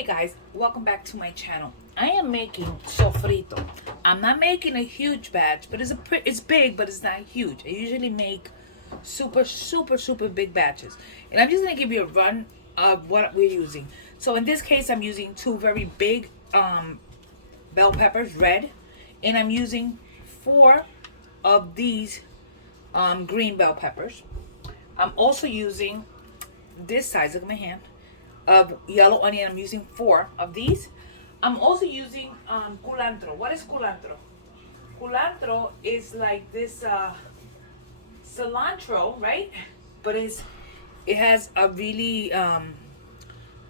Hey guys, welcome back to my channel. I am making sofrito. I'm not making a huge batch, but it's big, but it's not huge. I usually make super big batches. And I'm just gonna give you a run of what we're using. So in this case, I'm using two very big bell peppers, red, and I'm using 4 of these green bell peppers. I'm also using this size, look at my hand, of yellow onion. I'm using 4 of these. I'm also using culantro. What is culantro? Culantro is like this cilantro, right? But it has a really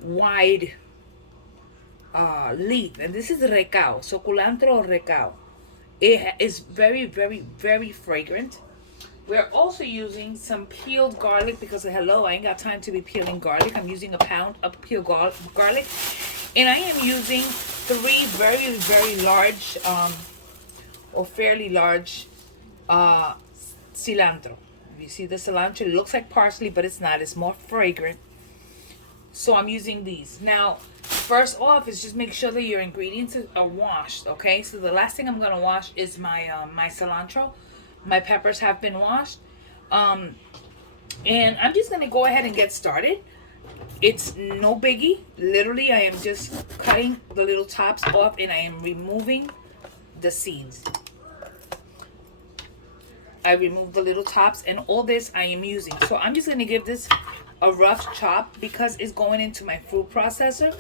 wide leaf, and this is recao. So culantro or recao. It is very fragrant. We're also using some peeled garlic because hello, I ain't got time to be peeling garlic. I'm using a pound of peeled garlic. And I am using 3 very large or fairly large cilantro. You see the cilantro? It looks like parsley, but it's not. It's more fragrant. So I'm using these. Now, first off is just make sure that your ingredients are washed, okay? So the last thing I'm going to wash is my my cilantro. My peppers have been washed. And I'm just going to go ahead and get started. It's no biggie. Literally, I am just cutting the little tops off and I am removing the seeds. I remove the little tops, and all this I am using. So I'm just going to give this a rough chop because it's going into my food processor.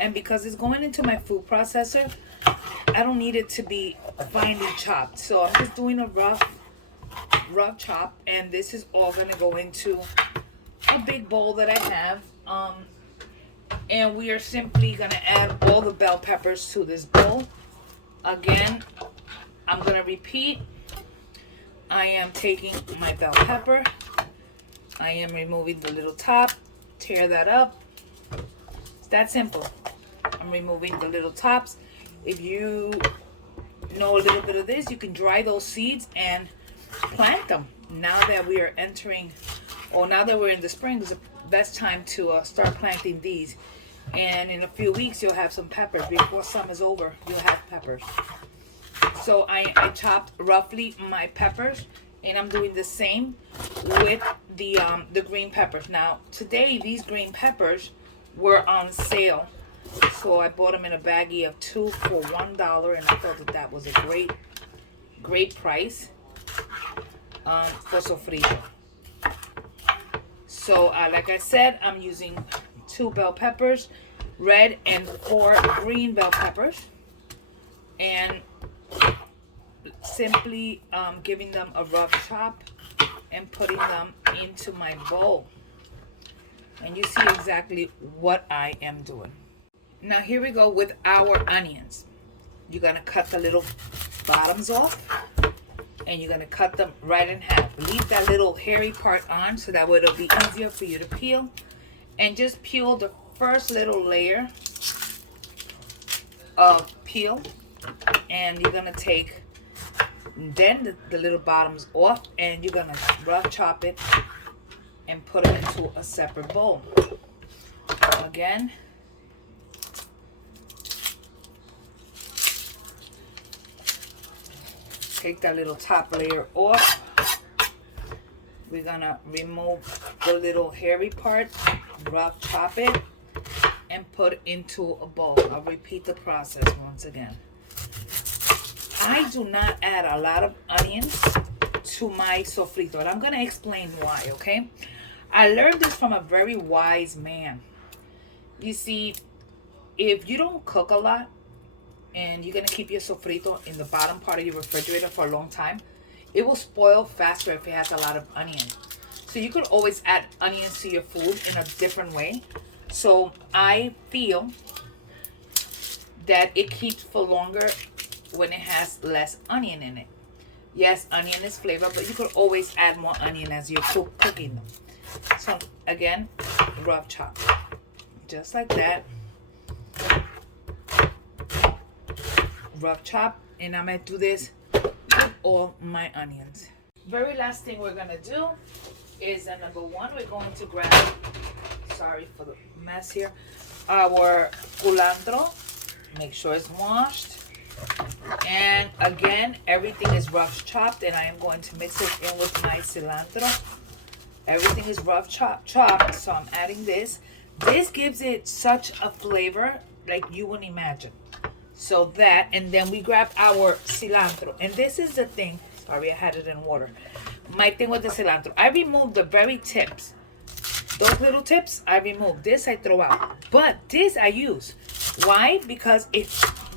And because it's going into my food processor, I don't need it to be finely chopped. So I'm just doing a rough chop, and this is all going to go into a big bowl that I have. And we are simply going to add all the bell peppers to this bowl. Again, I'm going to repeat. I am taking my bell pepper. I am removing the little top. Tear that up. It's that simple. I'm removing the little tops. If you know a little bit of this, you can dry those seeds and plant them. Now that we are entering, or now that we're in the spring, is the best time to start planting these. And in a few weeks, you'll have some peppers. Before summer's over, you'll have peppers. So I chopped roughly my peppers, and I'm doing the same with the green peppers. Now today these green peppers were on sale, so I bought them in a baggie of 2 for $1, and I thought that was a great price for sofrito. So like I said, I'm using 2 bell peppers, red, and 4 green bell peppers, and simply giving them a rough chop and putting them into my bowl. And you see exactly what I am doing. Now here we go with our onions. You're going to cut the little bottoms off, and you're going to cut them right in half. Leave that little hairy part on so that way it'll be easier for you to peel. And just peel the first little layer of peel, and you're going to take then the little bottoms off, and you're going to rough chop it and put it into a separate bowl. Again, take that little top layer off. We're going to remove the little hairy part, rough chop it, and put it into a bowl. I'll repeat the process once again. I do not add a lot of onions to my sofrito, and I'm going to explain why, okay? I learned this from a very wise man. You see, if you don't cook a lot and you're going to keep your sofrito in the bottom part of your refrigerator for a long time, it will spoil faster if it has a lot of onion. So you could always add onions to your food in a different way. So I feel that it keeps for longer when it has less onion in it. Yes, onion is flavor, but you could always add more onion as you're cooking them. So again, rough chop. Just like that. Rough chop. And I'm going to do this with all my onions. Very last thing we're going to do is number 1, we're going to grab, sorry for the mess here. our culantro. Make sure it's washed. And again, everything is rough chopped, and I am going to mix it in with my cilantro. Everything is rough chopped, so I'm adding this. This gives it such a flavor like you wouldn't imagine. So that, and then we grab our cilantro. And this is the thing. Sorry, I had it in water. My thing with the cilantro, I remove the very tips. Those little tips, I remove. This I throw out. But this I use. Why? Because it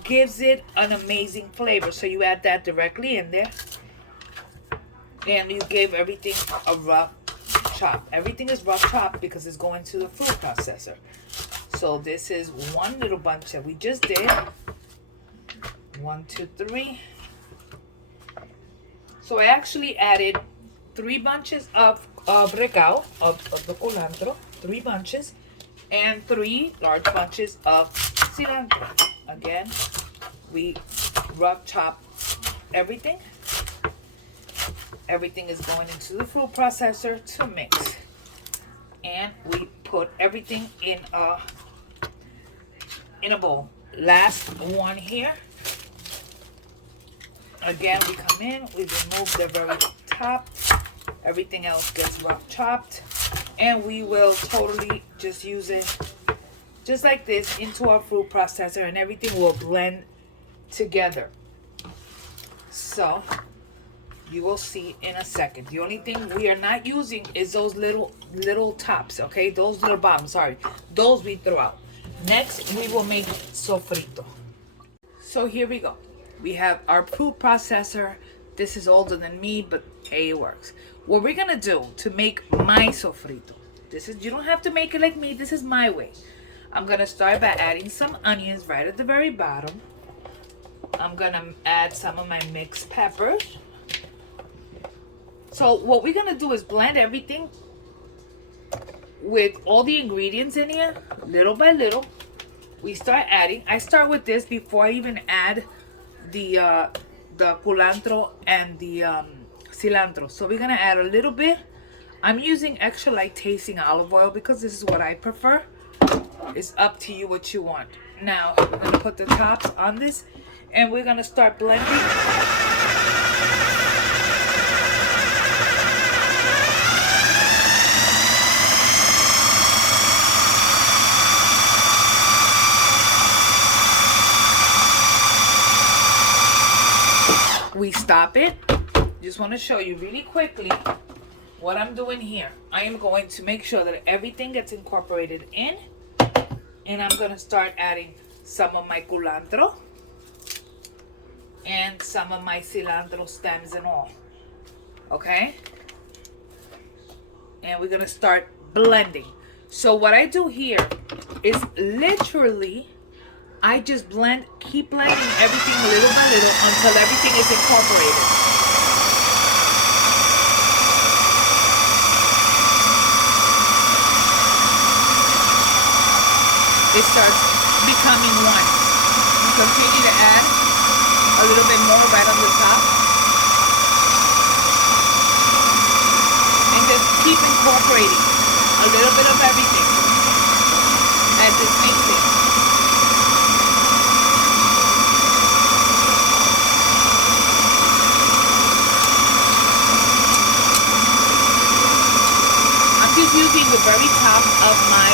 gives it an amazing flavor. So you add that directly in there. And you give everything a rough chop. Everything is rough chop because it's going to the food processor. So this is one little bunch that we just did. 1, 2, 3. So I actually added 3 bunches of recao, of the culantro, 3 bunches, and 3 large bunches of cilantro. Again, we rough chop everything. Everything is going into the food processor to mix. And we put everything in a bowl. Last one here. Again, we come in, we remove the very top. Everything else gets rough chopped. And we will totally just use it just like this into our food processor, and everything will blend together. So you will see in a second. The only thing we are not using is those little tops, okay? Those little bottoms, sorry. Those we throw out. Next, we will make sofrito. So here we go. We have our food processor. This is older than me, but hey, it works. What we're gonna do to make my sofrito, this is, you don't have to make it like me, this is my way. I'm gonna start by adding some onions right at the very bottom. I'm gonna add some of my mixed peppers. So what we're gonna do is blend everything with all the ingredients in here, little by little. We start adding, I start with this before I even add the culantro and the cilantro. So we're gonna add a little bit. I'm using extra light tasting olive oil because this is what I prefer. It's up to you what you want. Now we're gonna put the tops on this, and we're gonna start blending. We stop it. Just want to show you really quickly what I'm doing here. I am going to make sure that everything gets incorporated in, and I'm going to start adding some of my culantro and some of my cilantro stems and all. Okay? And we're going to start blending. So what I do here is literally I just blend, keep blending everything little by little until everything is incorporated. It starts becoming one. You continue to add a little bit more right on the top. And just keep incorporating a little bit of everything as it's mixing. Using the very top of my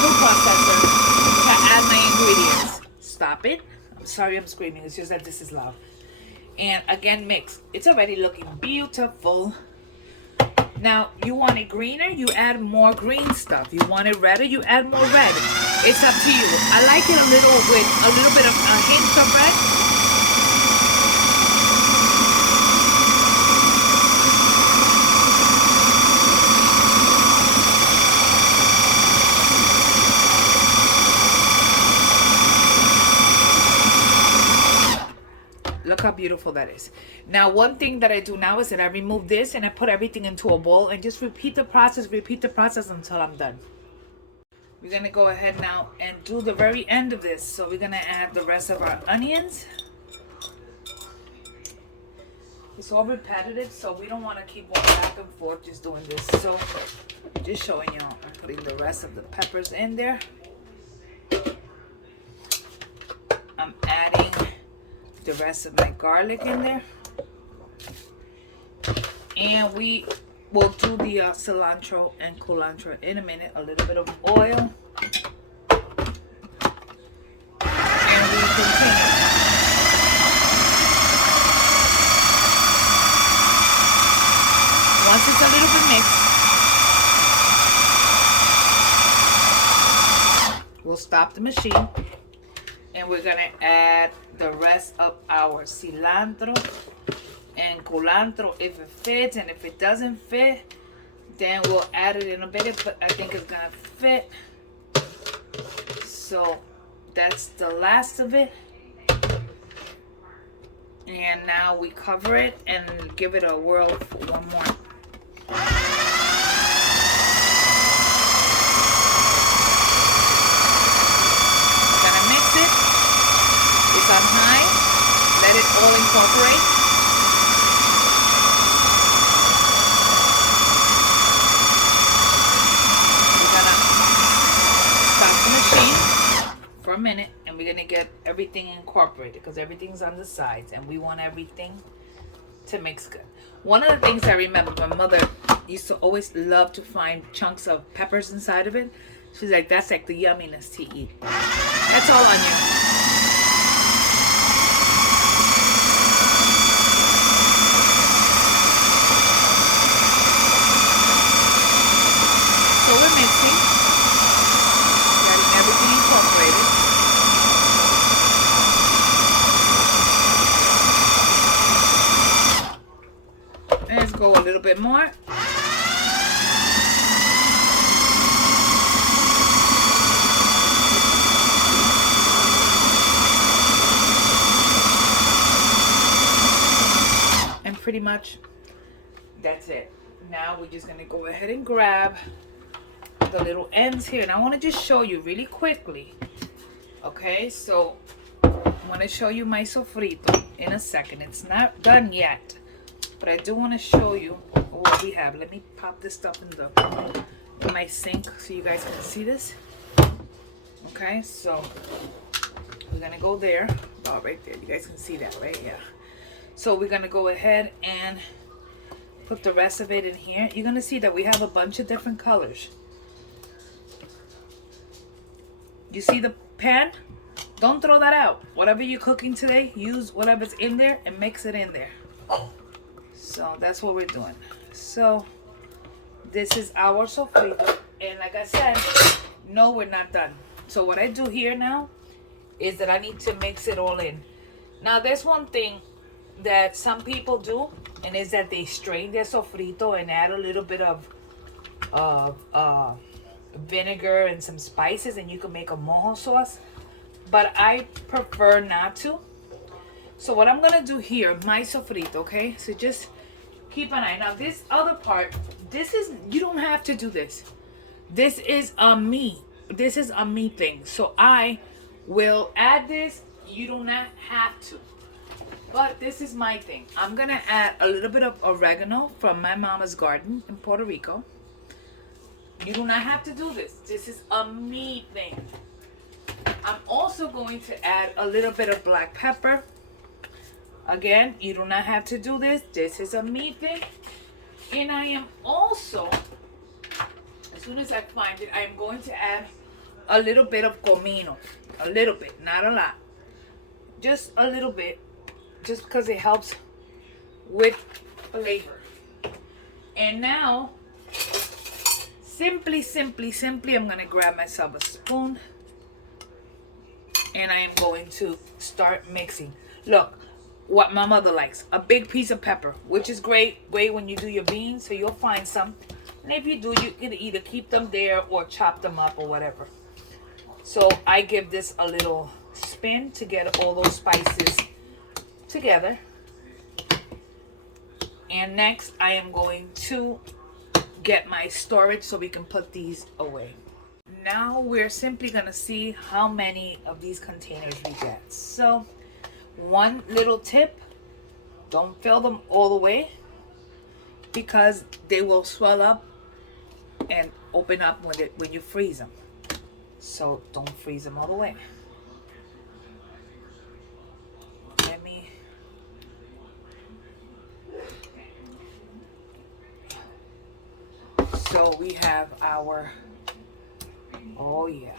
food processor to add my ingredients. Stop it. I'm sorry I'm screaming. It's just that this is loud. And again, mix. It's already looking beautiful. Now, you want it greener, you add more green stuff. You want it redder, you add more red. It's up to you. I like it a little with a little bit of a hint of red. Look how beautiful that is. Now, one thing that I do now is that I remove this and I put everything into a bowl and just repeat the process until I'm done. we're gonna go ahead now and do the very end of this. So we're gonna add the rest of our onions. It's all repetitive, so we don't want to keep going back and forth just doing this. So just showing you, I'm putting the rest of the peppers in there. I'm adding the rest of my garlic in there. And we will do the cilantro and culantro in a minute. A little bit of oil. And we continue. Once it's a little bit mixed, we'll stop the machine. And we're going to add the rest of our cilantro and culantro if it fits, and if it doesn't fit, then we'll add it in a bit, but I think it's gonna fit. So that's the last of it, and now we cover it and give it a whirl for one more. Gonna mix it. It's on high. Let it all incorporate. For a minute, and we're gonna get everything incorporated because everything's on the sides and we want everything to mix good. One of the things I remember, my mother used to always love to find chunks of peppers inside of it. She's like, that's like the yumminess to eat. That's all onion. So we're mixing, getting everything incorporated. Let's go a little bit more. And pretty much that's it. Now we're just going to go ahead and grab the little ends here. And I want to just show you really quickly. Okay, so I want to show you my sofrito in a second. It's not done yet, but I do want to show you what we have. Let me pop this stuff in my sink so you guys can see this. Okay, so we're gonna go there. Oh, right there. You guys can see that, right? Yeah. So we're gonna go ahead and put the rest of it in here. You're gonna see that we have a bunch of different colors. You see the pan? Don't throw that out. Whatever you're cooking today, use whatever's in there and mix it in there. So that's what we're doing. So this is our sofrito, and like I said, no, we're not done. So what I do here now is that I need to mix it all in. Now there's one thing that some people do, and is that they strain their sofrito and add a little bit of vinegar and some spices, and you can make a mojo sauce, but I prefer not to. So what I'm gonna do here, my sofrito, okay, so just keep an eye. Now this other part, this is, you don't have to do this. This is a me thing. So I will add this. You do not have to, but this is my thing. I'm gonna add a little bit of oregano from my mama's garden in Puerto Rico. You do not have to do this. This is a me thing. I'm also going to add a little bit of black pepper. Again, you do not have to do this. This is a me thing. And I am also, as soon as I find it, I am going to add a little bit of comino. A little bit, not a lot. Just a little bit. Just because it helps with flavor. And now, simply, I'm going to grab myself a spoon. And I am going to start mixing. Look, what my mother likes, a big piece of pepper, which is great when you do your beans, so you'll find some, and if you do, you can either keep them there or chop them up or whatever. So I give this a little spin to get all those spices together, and next I am going to get my storage so we can put these away. now we're simply gonna see how many of these containers we get. So one little tip, don't fill them all the way because they will swell up and open up when you freeze them. So don't freeze them all the way. Let me. So we have our, oh yeah.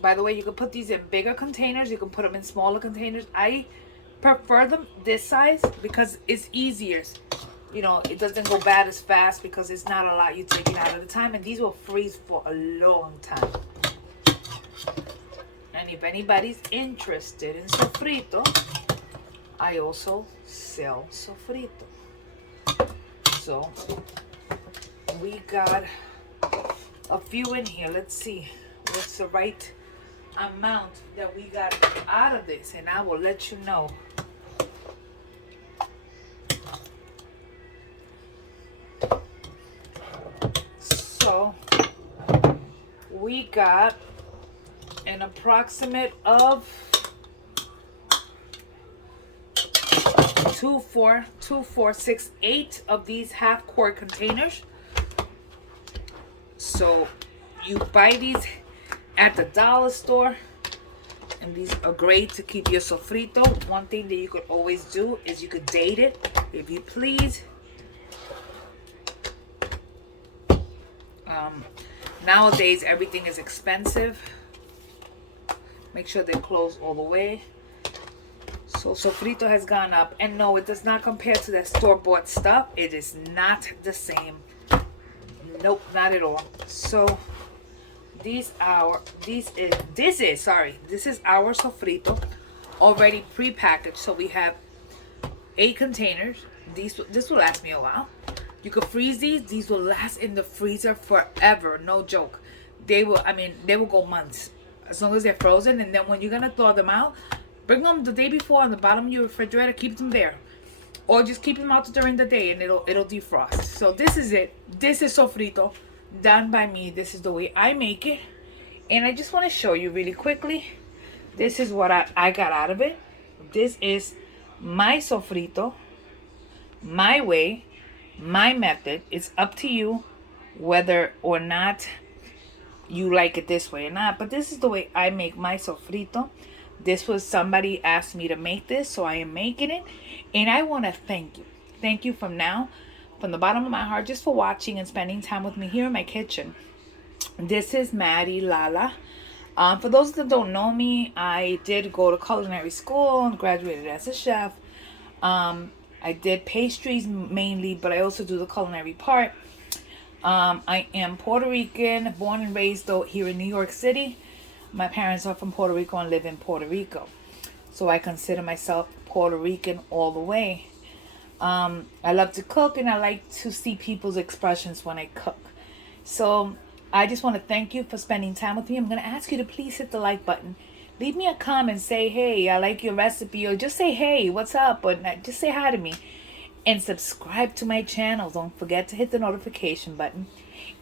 By the way, you can put these in bigger containers. You can put them in smaller containers. I prefer them this size because it's easier. You know, it doesn't go bad as fast because it's not a lot you're taking out at a time. And these will freeze for a long time. And if anybody's interested in sofrito, I also sell sofrito. So we got a few in here. Let's see what's the right amount that we got out of this, and I will let you know. So we got an approximate of 2, 4, 6, 8 of these half quart containers. So you buy these at the dollar store, and these are great to keep your sofrito. One thing that you could always do is you could date it, if you please. Nowadays everything is expensive. Make sure they're closed all the way. So sofrito has gone up, and no, it does not compare to that store-bought stuff. It is not the same. Nope, not at all. So this is our sofrito already pre-packaged. So we have 8 containers. This will last me a while. You could freeze these. These will last in the freezer forever. No joke. They will go months as long as they're frozen. And then when you're gonna thaw them out, bring them the day before on the bottom of your refrigerator. Keep them there, or just keep them out during the day, and it'll defrost. So this is it. This is sofrito done by me. This is the way I make it, and I just want to show you really quickly. This is what I got out of it. This is my sofrito, my way, my method. It's up to you whether or not you like it this way or not, but this is the way I make my sofrito. This was somebody asked me to make this, so I am making it, and I want to thank you from the bottom of my heart, just for watching and spending time with me here in my kitchen. This is Maddie Lala. For those that don't know me, I did go to culinary school and graduated as a chef. I did pastries mainly, but I also do the culinary part. I am Puerto Rican, born and raised though here in New York City. My parents are from Puerto Rico and live in Puerto Rico. So I consider myself Puerto Rican all the way. I love to cook, and I like to see people's expressions when I cook. So I just want to thank you for spending time with me. I'm going to ask you to please hit the like button. Leave me a comment, say, hey, I like your recipe, or just say, hey, what's up? Or just say hi to me. And subscribe to my channel. Don't forget to hit the notification button.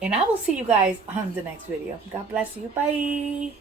And I will see you guys on the next video. God bless you. Bye.